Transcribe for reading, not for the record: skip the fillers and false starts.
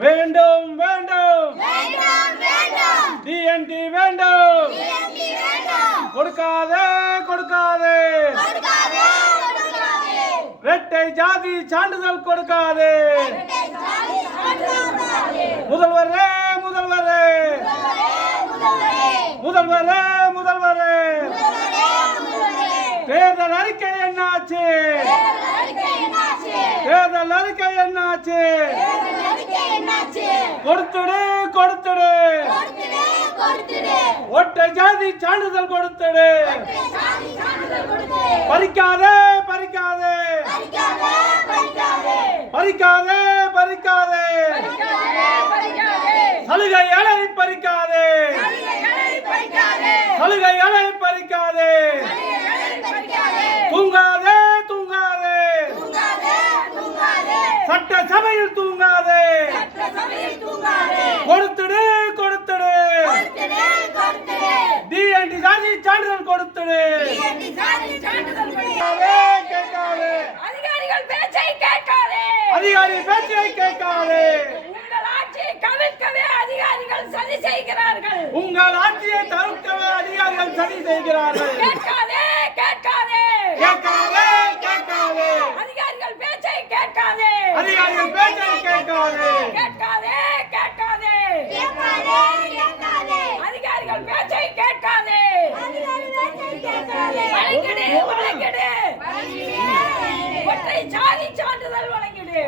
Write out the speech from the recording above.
வேண்டும் வேண்டும் டிஎன்டி வேண்டும். கொடுக்காதே கொடுக்காதே இரட்டை ஜாதி சான்றிதழ் கொடுக்காதே. முதல்வரே முதல்வரே முதல்வரே முதல்வரே தேர்தல் அறிக்கை என்னாச்சு? தேர்தல் அறிக்கை என்னாச்சு? கொடுத்துடு கொடுத்துடு ஒற்றை ஜாதி சான்றிதழ் கொடுத்துடு. பறிக்காதே பறிக்காதே பறிக்காதே பறிக்காதே சலுகைகளை பறிக்காதே சலுகைகளை பறிக்காதே. தூங்காதே தூங்காதே சட்டசபையில் தூங்காதே. கொடுத்துடு கொடுத்துடு டிஎன்டி ஜாதி சான்றிதழ் கொடுத்துடு. கேட்காதே அதிகாரிகள் பேச்சை கேட்காதே. அதிகாரி பேச்சை கேட்காதே. உங்கள் ஆட்சியை கவிழ்க்கவே அதிகாரிகள் சதி செய்கிறார்கள். உங்கள் ஆட்சியை தவிர்க்கவே அதிகாரிகள் சதி செய்கிறார்கள். கேட்காதே கேட்காதே கேட்காதே கேட்காதே அதிகாரிகள் பேச்சை கேட்காதே. அதிகாரிகள் பேச்சை கேட்காதே. கேட்காதே கேட்காதே அதிகாரிகள் பேச்சை கேட்காதே. வழங்கிடு வழங்கிடு ஒற்றை ஜாதி சான்றிதழ் வழங்கிடு.